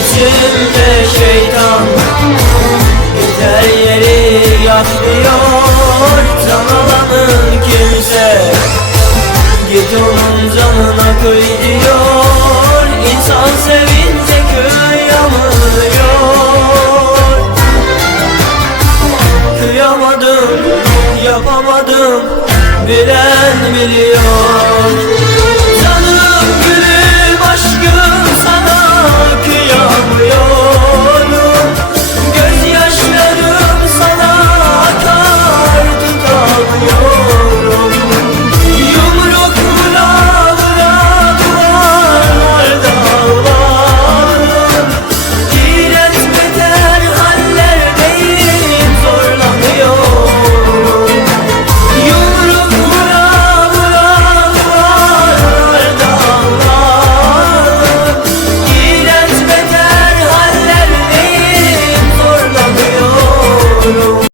içimde şeytan. Biter yeri yakmıyor Can kimse. Git onun canına kıy diyor İnsan sevince kıyamıyor Kıyamadım, yapamadım Bilen bilir.